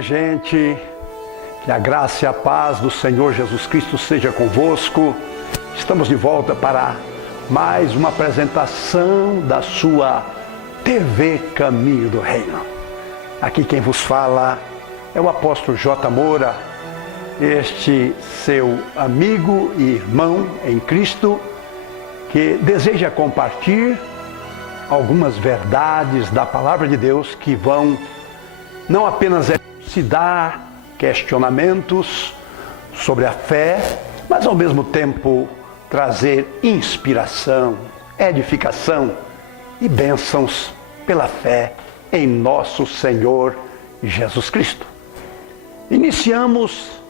minha gente, que a graça e a paz do Senhor Jesus Cristo seja convosco. Estamos de volta para mais uma apresentação da sua TV Caminho do Reino. Aqui quem vos fala é o apóstolo J. Moura, este seu amigo e irmão em Cristo, que deseja compartilhar algumas verdades da Palavra de Deus que vão não apenas elucidar questionamentos sobre a fé, mas ao mesmo tempo trazer inspiração, edificação e bênçãos pela fé em nosso Senhor Jesus Cristo. Iniciamos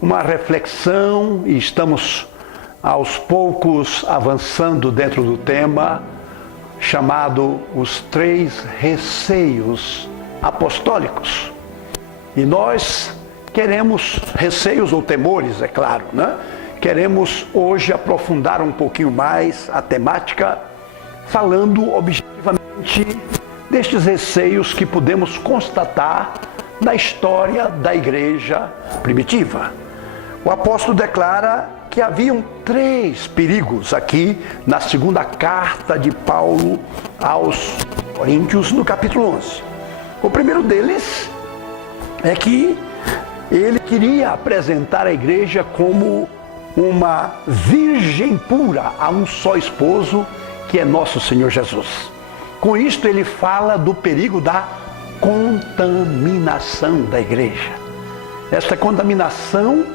uma reflexão e estamos aos poucos avançando dentro do tema chamado os 3 receios apostólicos. E nós queremos, receios ou temores, é claro, né? Queremos hoje aprofundar um pouquinho mais a temática, falando objetivamente destes receios que podemos constatar na história da igreja primitiva. O apóstolo declara que haviam 3 perigos aqui na segunda carta de Paulo aos Coríntios, no capítulo 11. O primeiro deles é que ele queria apresentar a igreja como uma virgem pura a um só esposo, que é nosso Senhor Jesus. Com isto ele fala do perigo da contaminação da igreja. Esta contaminação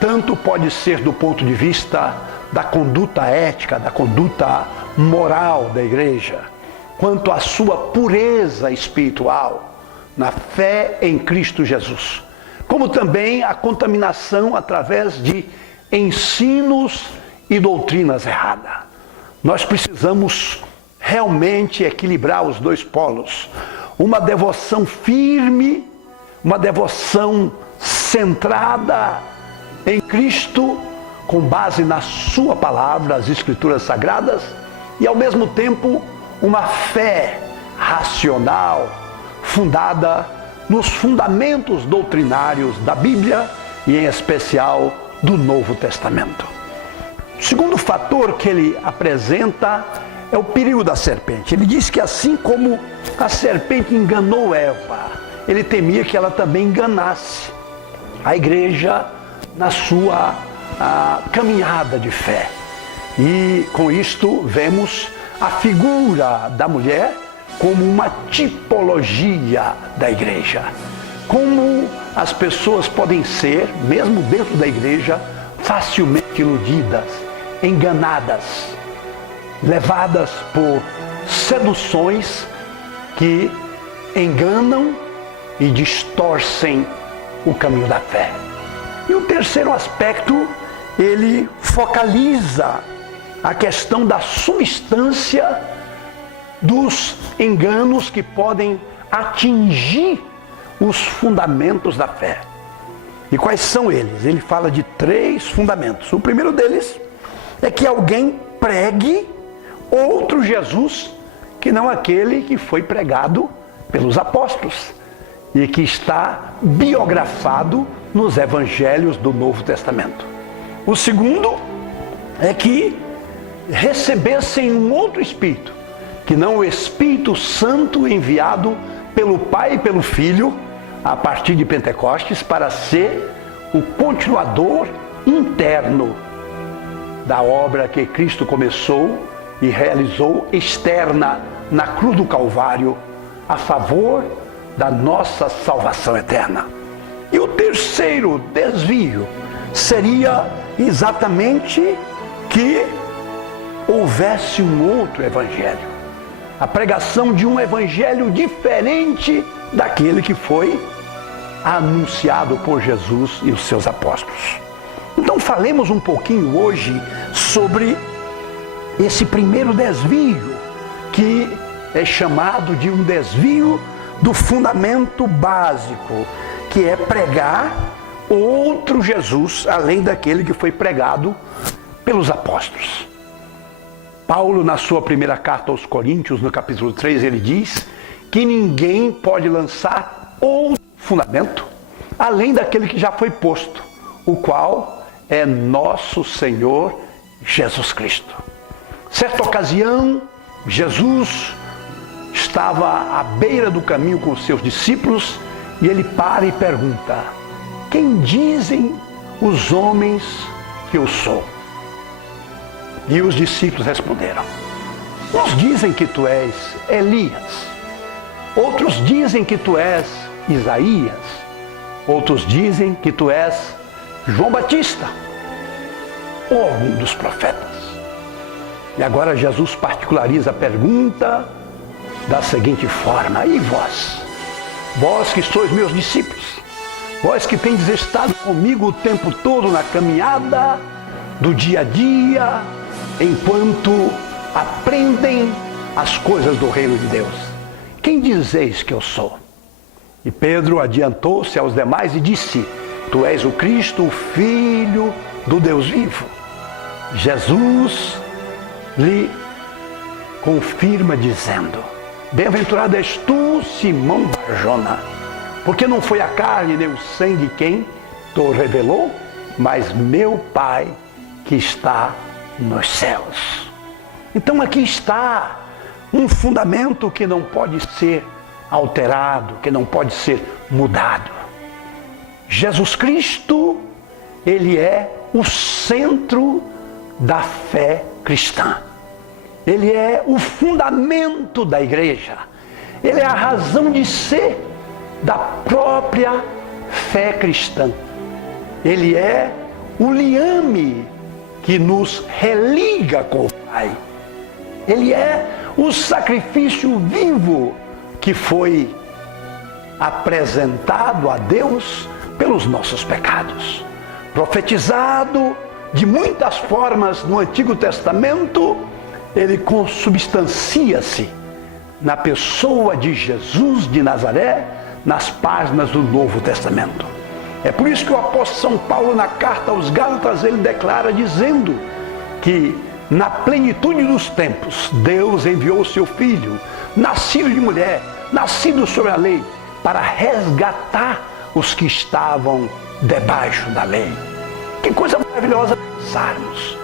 tanto pode ser do ponto de vista da conduta ética, da conduta moral da igreja, quanto à sua pureza espiritual, na fé em Cristo Jesus, como também a contaminação através de ensinos e doutrinas erradas. Nós precisamos realmente equilibrar os 2 polos, uma devoção firme, uma devoção centrada em Cristo, com base na sua palavra, as Escrituras Sagradas, e ao mesmo tempo uma fé racional, fundada nos fundamentos doutrinários da Bíblia e em especial do Novo Testamento. O segundo fator que ele apresenta é o perigo da serpente. Ele diz que assim como a serpente enganou Eva, ele temia que ela também enganasse a igreja na sua caminhada de fé. E com isto vemos a figura da mulher como uma tipologia da igreja. Como as pessoas podem ser, mesmo dentro da igreja, facilmente iludidas, enganadas, levadas por seduções que enganam e distorcem o caminho da fé. E o terceiro aspecto, ele focaliza a questão da substância dos enganos que podem atingir os fundamentos da fé. E quais são eles? Ele fala de 3 fundamentos. O primeiro deles é que alguém pregue outro Jesus que não aquele que foi pregado pelos apóstolos e que está biografado nos evangelhos do Novo Testamento. O segundo é que recebessem um outro Espírito, que não o Espírito Santo enviado pelo Pai e pelo Filho a partir de Pentecostes para ser o continuador interno da obra que Cristo começou e realizou externa na cruz do Calvário a favor da nossa salvação eterna. E o terceiro desvio seria exatamente que houvesse um outro evangelho, a pregação de um evangelho diferente daquele que foi anunciado por Jesus e os seus apóstolos. Então falemos um pouquinho hoje sobre esse primeiro desvio, que é chamado de um desvio do fundamento básico, que é pregar outro Jesus, além daquele que foi pregado pelos apóstolos. Paulo, na sua primeira carta aos Coríntios, no capítulo 3, ele diz que ninguém pode lançar outro fundamento além daquele que já foi posto, o qual é nosso Senhor Jesus Cristo. Certa ocasião, Jesus estava à beira do caminho com os seus discípulos e ele para e pergunta: quem dizem os homens que eu sou? E os discípulos responderam: uns dizem que tu és Elias, outros dizem que tu és Isaías, outros dizem que tu és João Batista ou algum dos profetas. E agora Jesus particulariza a pergunta da seguinte forma: e vós? Vós que sois meus discípulos, vós que tendes estado comigo o tempo todo na caminhada do dia a dia, enquanto aprendem as coisas do reino de Deus, quem dizeis que eu sou? E Pedro adiantou-se aos demais e disse: tu és o Cristo, o Filho do Deus vivo. Jesus lhe confirma dizendo: bem-aventurado és tu, Simão Barjona, porque não foi a carne nem o sangue quem te revelou, mas meu Pai que está nos céus. Então aqui está um fundamento que não pode ser alterado, que não pode ser mudado. Jesus Cristo, ele é o centro da fé cristã. Ele é o fundamento da igreja. Ele é a razão de ser da própria fé cristã. Ele é o liame que nos religa com o Pai. Ele é o sacrifício vivo que foi apresentado a Deus pelos nossos pecados. Profetizado de muitas formas no Antigo Testamento, ele consubstancia-se na pessoa de Jesus de Nazaré, nas páginas do Novo Testamento. É por isso que o apóstolo São Paulo, na carta aos Gálatas, ele declara dizendo que na plenitude dos tempos, Deus enviou o seu Filho, nascido de mulher, nascido sob a lei, para resgatar os que estavam debaixo da lei. Que coisa maravilhosa pensarmos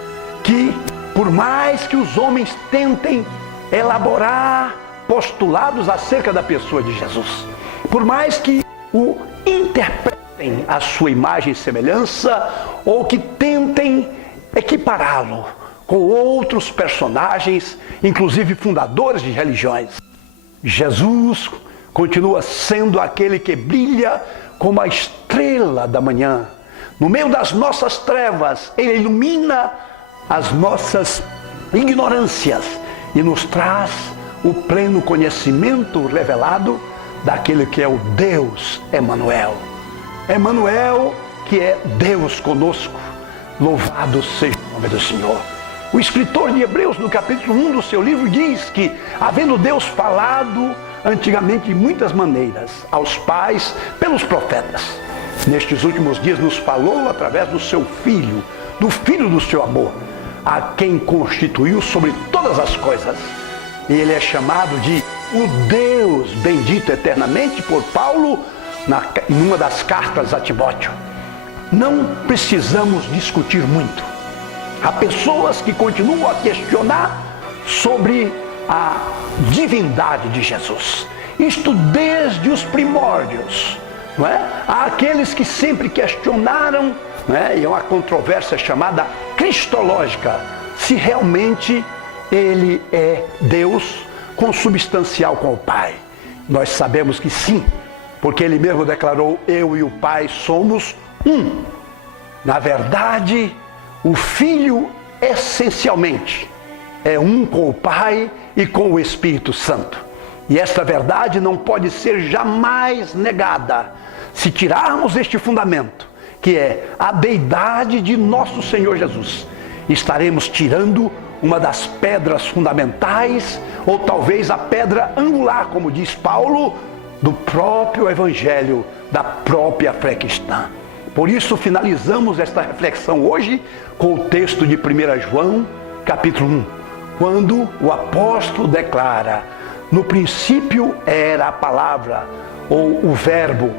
que, por mais que os homens tentem elaborar postulados acerca da pessoa de Jesus, por mais que o interpretem à sua imagem e semelhança, ou que tentem equipará-lo com outros personagens, inclusive fundadores de religiões, Jesus continua sendo aquele que brilha como a estrela da manhã. No meio das nossas trevas, ele ilumina as nossas ignorâncias e nos traz o pleno conhecimento revelado daquele que é o Deus Emanuel. Emanuel, que é Deus conosco. Louvado seja o nome do Senhor. O escritor de Hebreus, no capítulo 1 do seu livro, diz que, havendo Deus falado antigamente de muitas maneiras aos pais pelos profetas, nestes últimos dias nos falou através do seu Filho, do Filho do seu amor, a quem constituiu sobre todas as coisas. E ele é chamado de o Deus bendito eternamente por Paulo, numa das cartas a Timóteo. Não precisamos discutir muito. Há pessoas que continuam a questionar sobre a divindade de Jesus. Isto desde os primórdios, não é? Há aqueles que sempre questionaram, não é? E é uma controvérsia chamada cristológica, se realmente ele é Deus consubstancial com o Pai. Nós sabemos que sim, porque ele mesmo declarou: eu e o Pai somos um. Na verdade, o Filho essencialmente é um com o Pai e com o Espírito Santo. E esta verdade não pode ser jamais negada. Se tirarmos este fundamento, que é a deidade de nosso Senhor Jesus, estaremos tirando uma das pedras fundamentais, ou talvez a pedra angular, como diz Paulo, do próprio Evangelho, da própria fé cristã. Por isso finalizamos esta reflexão hoje com o texto de 1 João, capítulo 1, quando o apóstolo declara: no princípio era a palavra, ou o verbo,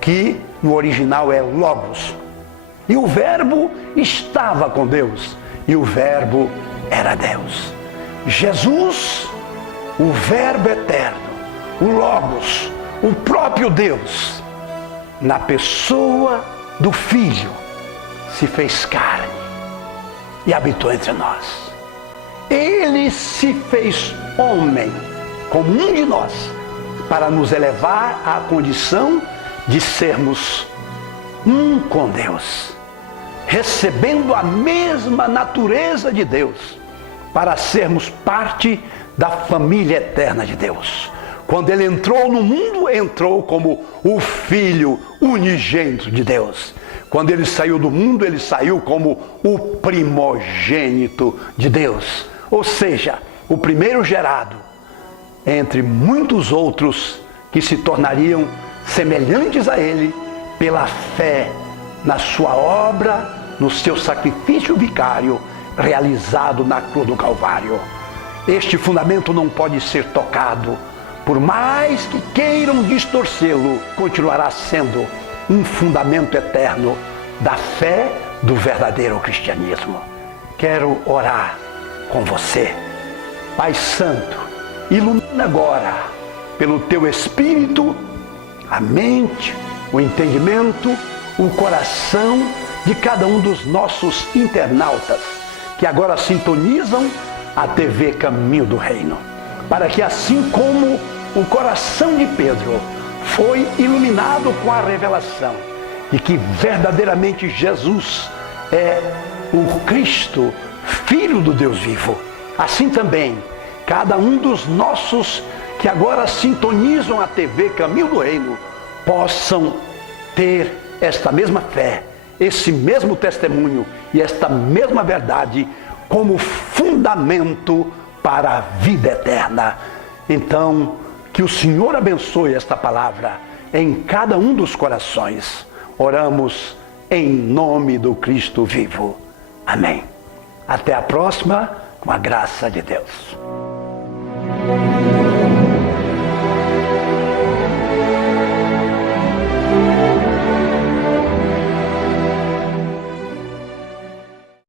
que no original é logos. E o verbo estava com Deus, e o verbo era Deus. Jesus, o verbo eterno, o logos, o próprio Deus, na pessoa do Filho, se fez carne e habitou entre nós. Ele se fez homem, como um de nós, para nos elevar à condição de sermos um com Deus, recebendo a mesma natureza de Deus, para sermos parte da família eterna de Deus. Quando ele entrou no mundo, entrou como o Filho unigênito de Deus. Quando ele saiu do mundo, ele saiu como o primogênito de Deus. Ou seja, o primeiro gerado entre muitos outros que se tornariam semelhantes a ele pela fé na sua obra, no seu sacrifício vicário realizado na cruz do Calvário. Este fundamento não pode ser tocado. Por mais que queiram distorcê-lo, continuará sendo um fundamento eterno da fé do verdadeiro cristianismo. Quero orar com você. Pai Santo, ilumina agora, pelo Teu Espírito, a mente, o entendimento, o coração de cada um dos nossos internautas que agora sintonizam a TV Caminho do Reino, para que assim como o coração de Pedro foi iluminado com a revelação de que verdadeiramente Jesus é o Cristo, Filho do Deus vivo, assim também cada um dos nossos que agora sintonizam a TV Caminho do Reino possam ter esta mesma fé, esse mesmo testemunho e esta mesma verdade como fundamento para a vida eterna. Então, que o Senhor abençoe esta palavra em cada um dos corações. Oramos em nome do Cristo vivo. Amém. Até a próxima, com a graça de Deus.